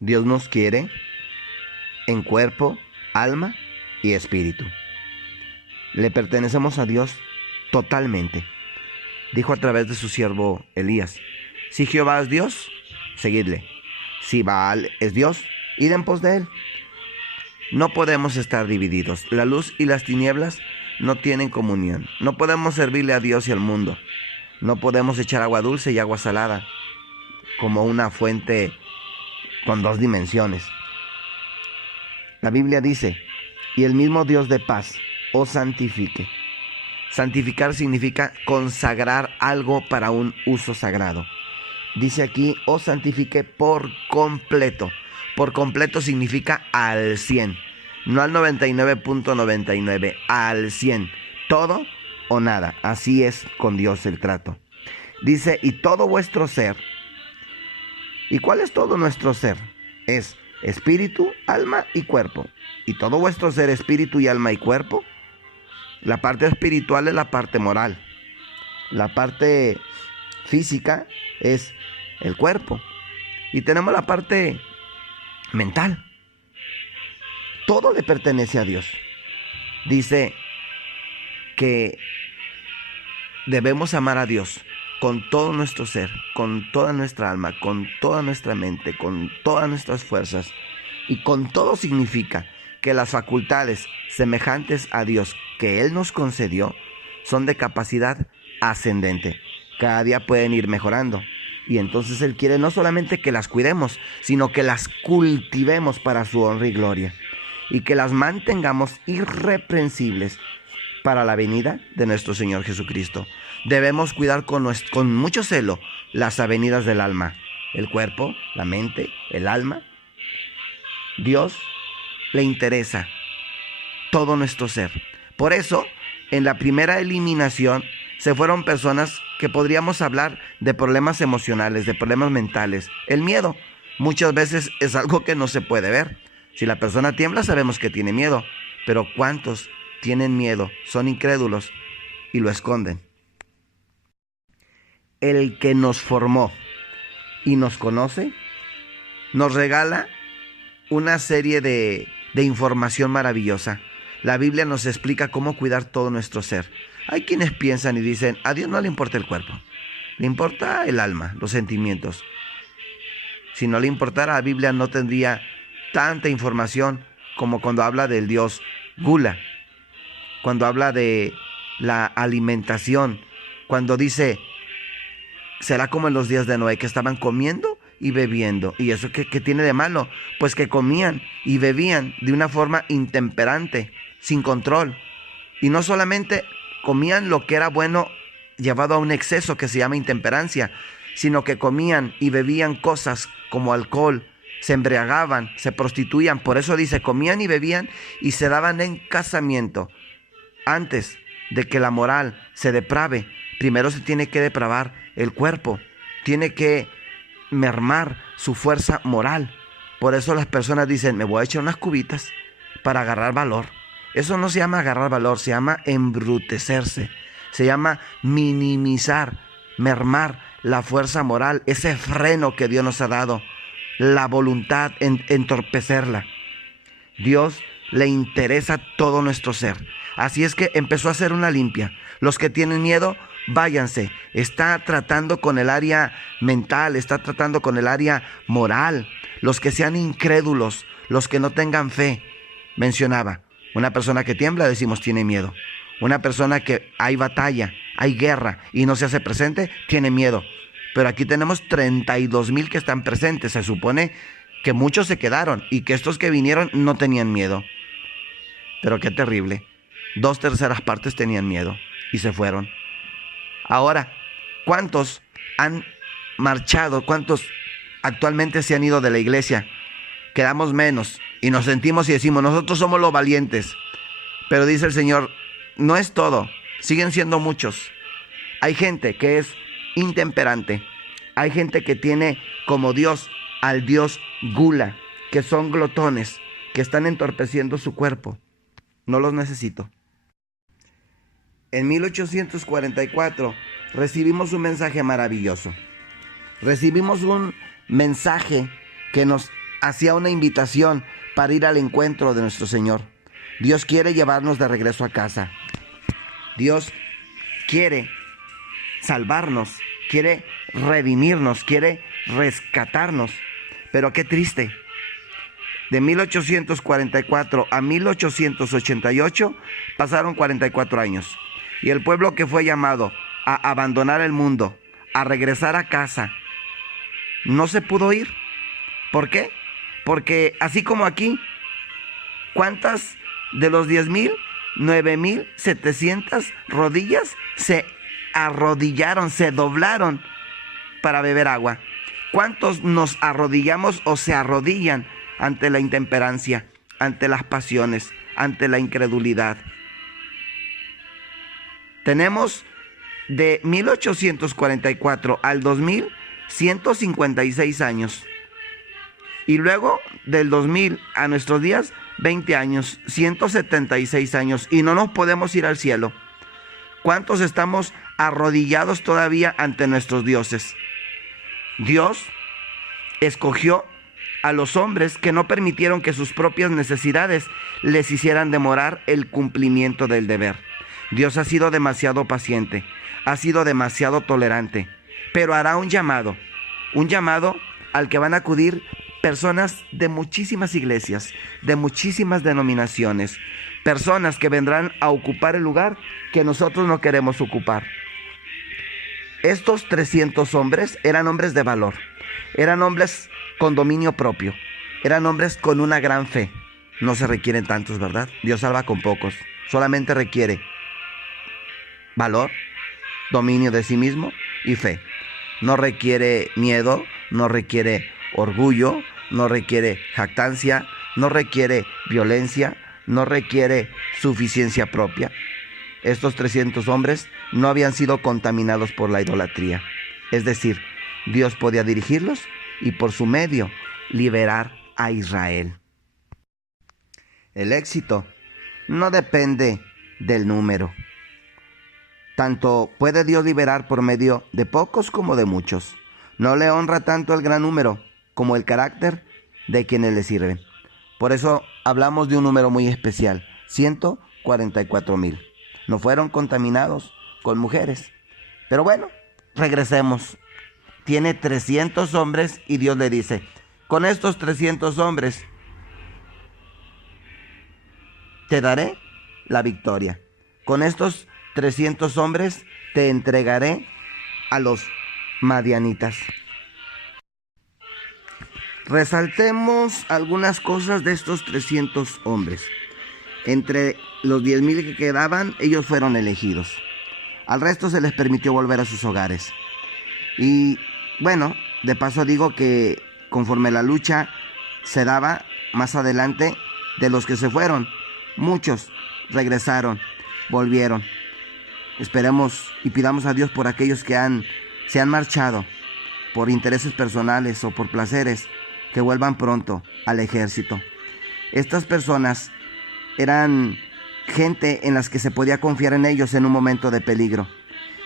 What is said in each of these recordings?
Dios nos quiere en cuerpo, alma y espíritu. Le pertenecemos a Dios totalmente. Dijo a través de su siervo Elías: si Jehová es Dios, seguidle. Si Baal es Dios, id en pos de él. No podemos estar divididos. La luz y las tinieblas no tienen comunión. No podemos servirle a Dios y al mundo. No podemos echar agua dulce y agua salada como una fuente con dos dimensiones. La Biblia dice: y el mismo Dios de paz os santifique. Santificar significa consagrar algo para un uso sagrado. Dice aquí: os santifique por completo. Por completo significa al 100, no al 99.99, al 100. Todo o nada. Así es con Dios el trato. Dice: y todo vuestro ser. ¿Y cuál es todo nuestro ser? Es espíritu, alma y cuerpo. Y todo vuestro ser, espíritu y alma y cuerpo. La parte espiritual es la parte moral. La parte física es el cuerpo. Y tenemos la parte mental. Todo le pertenece a Dios. Dice que debemos amar a Dios con todo nuestro ser, con toda nuestra alma, con toda nuestra mente, con todas nuestras fuerzas. Y con todo significa que las facultades semejantes a Dios que Él nos concedió son de capacidad ascendente. Cada día pueden ir mejorando. Y entonces Él quiere no solamente que las cuidemos, sino que las cultivemos para su honra y gloria. Y que las mantengamos irreprensibles para la venida de nuestro Señor Jesucristo. Debemos cuidar con mucho celo las avenidas del alma, el cuerpo, la mente, el alma. Dios le interesa todo nuestro ser. Por eso, en la primera eliminación, se fueron personas que podríamos hablar de problemas emocionales, de problemas mentales. El miedo muchas veces es algo que no se puede ver. Si la persona tiembla, sabemos que tiene miedo. Pero ¿cuántos tienen miedo? Son incrédulos y lo esconden. El que nos formó y nos conoce, nos regala una serie de información maravillosa. La Biblia nos explica cómo cuidar todo nuestro ser. Hay quienes piensan y dicen: a Dios no le importa el cuerpo, le importa el alma, los sentimientos. Si no le importara, la Biblia no tendría tanta información como cuando habla del Dios Gula, cuando habla de la alimentación, cuando dice: será como en los días de Noé, que estaban comiendo y bebiendo. ¿Y eso qué tiene de malo? Pues que comían y bebían de una forma intemperante, sin control. Y no solamente comían lo que era bueno llevado a un exceso que se llama intemperancia, sino que comían y bebían cosas como alcohol, se embriagaban, se prostituían. Por eso dice: comían y bebían y se daban en casamiento. Antes de que la moral se deprave, primero se tiene que depravar el cuerpo, tiene que mermar su fuerza moral. Por eso las personas dicen: me voy a echar unas cubitas para agarrar valor. Eso no se llama agarrar valor, se llama embrutecerse, se llama minimizar, mermar la fuerza moral, ese freno que Dios nos ha dado, la voluntad, entorpecerla. Dios le interesa todo nuestro ser. Así es que empezó a hacer una limpia. Los que tienen miedo, váyanse. Está tratando con el área mental, está tratando con el área moral. Los que sean incrédulos, los que no tengan fe. Mencionaba, una persona que tiembla, decimos, tiene miedo. Una persona que hay batalla, hay guerra y no se hace presente, tiene miedo. Pero aquí tenemos 32,000 que están presentes. Se supone que muchos se quedaron y que estos que vinieron no tenían miedo. Pero qué terrible. 2/3 partes tenían miedo y se fueron. Ahora, ¿cuántos han marchado? ¿Cuántos actualmente se han ido de la iglesia? Quedamos menos y nos sentimos y decimos: nosotros somos los valientes. Pero dice el Señor: no es todo, siguen siendo muchos. Hay gente que es intemperante, hay gente que tiene como Dios al Dios Gula, que son glotones, que están entorpeciendo su cuerpo. No los necesito. En 1844 recibimos un mensaje maravilloso. Recibimos un mensaje que nos hacía una invitación para ir al encuentro de nuestro Señor. Dios quiere llevarnos de regreso a casa. Dios quiere salvarnos, quiere redimirnos, quiere rescatarnos. Pero qué triste. De 1844 a 1888 pasaron 44 años. Y el pueblo que fue llamado a abandonar el mundo, a regresar a casa, no se pudo ir. ¿Por qué? Porque así como aquí, ¿cuántas de los 10,000, 9,700 rodillas se arrodillaron, se doblaron para beber agua? ¿Cuántos nos arrodillamos o se arrodillan ante la intemperancia, ante las pasiones, ante la incredulidad? Tenemos de 1844 al 2000, 156 años. Y luego del 2000 a nuestros días, 20 años, 176 años. Y no nos podemos ir al cielo. ¿Cuántos estamos arrodillados todavía ante nuestros dioses? Dios escogió a los hombres que no permitieron que sus propias necesidades les hicieran demorar el cumplimiento del deber. Dios ha sido demasiado paciente, ha sido demasiado tolerante, pero hará un llamado al que van a acudir personas de muchísimas iglesias, de muchísimas denominaciones, personas que vendrán a ocupar el lugar que nosotros no queremos ocupar. Estos 300 hombres eran hombres de valor, eran hombres con dominio propio, eran hombres con una gran fe. No se requieren tantos, ¿verdad? Dios salva con pocos, solamente requiere valor, dominio de sí mismo y fe. No requiere miedo, no requiere orgullo, no requiere jactancia, no requiere violencia, no requiere suficiencia propia. Estos 300 hombres no habían sido contaminados por la idolatría. Es decir, Dios podía dirigirlos y por su medio liberar a Israel. El éxito no depende del número. Tanto puede Dios liberar por medio de pocos como de muchos. No le honra tanto el gran número como el carácter de quienes le sirven. Por eso hablamos de un número muy especial, 144,000. No fueron contaminados con mujeres. Pero bueno, regresemos. Tiene 300 hombres y Dios le dice, con estos 300 hombres te daré la victoria. Con estos 300 hombres te entregaré a los madianitas. Resaltemos algunas cosas de estos 300 hombres. Entre los 10,000 que quedaban, ellos fueron elegidos. Al resto se les permitió volver a sus hogares. Y bueno, de paso digo que conforme la lucha se daba más adelante, de los que se fueron, muchos regresaron, volvieron. Esperemos y pidamos a Dios por aquellos que se han marchado por intereses personales o por placeres, que vuelvan pronto al ejército. Estas personas eran gente en las que se podía confiar en ellos en un momento de peligro.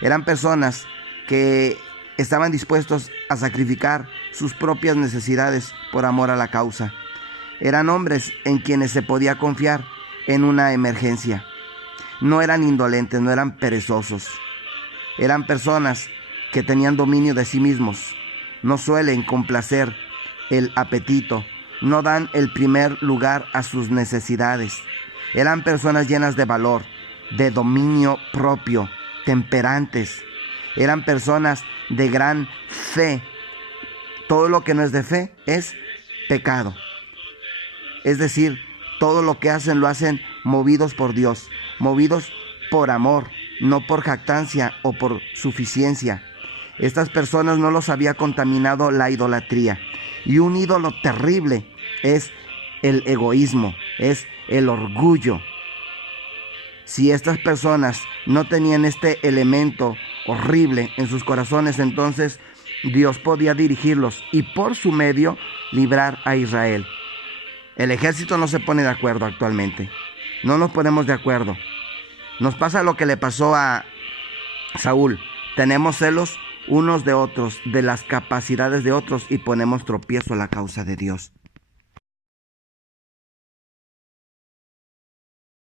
Eran personas que estaban dispuestos a sacrificar sus propias necesidades por amor a la causa. Eran hombres en quienes se podía confiar en una emergencia. No eran indolentes, no eran perezosos. Eran personas que tenían dominio de sí mismos. No suelen complacer el apetito. No dan el primer lugar a sus necesidades. Eran personas llenas de valor, de dominio propio, temperantes. Eran personas de gran fe. Todo lo que no es de fe es pecado. Es decir, todo lo que hacen lo hacen movidos por Dios, movidos por amor, no por jactancia o por suficiencia. Estas personas no los había contaminado la idolatría. Y un ídolo terrible es el egoísmo, es el orgullo. Si estas personas no tenían este elemento horrible en sus corazones, entonces Dios podía dirigirlos y por su medio librar a Israel. El ejército no se pone de acuerdo actualmente. No nos ponemos de acuerdo. Nos pasa lo que le pasó a Saúl. Tenemos celos unos de otros, de las capacidades de otros, y ponemos tropiezo a la causa de Dios.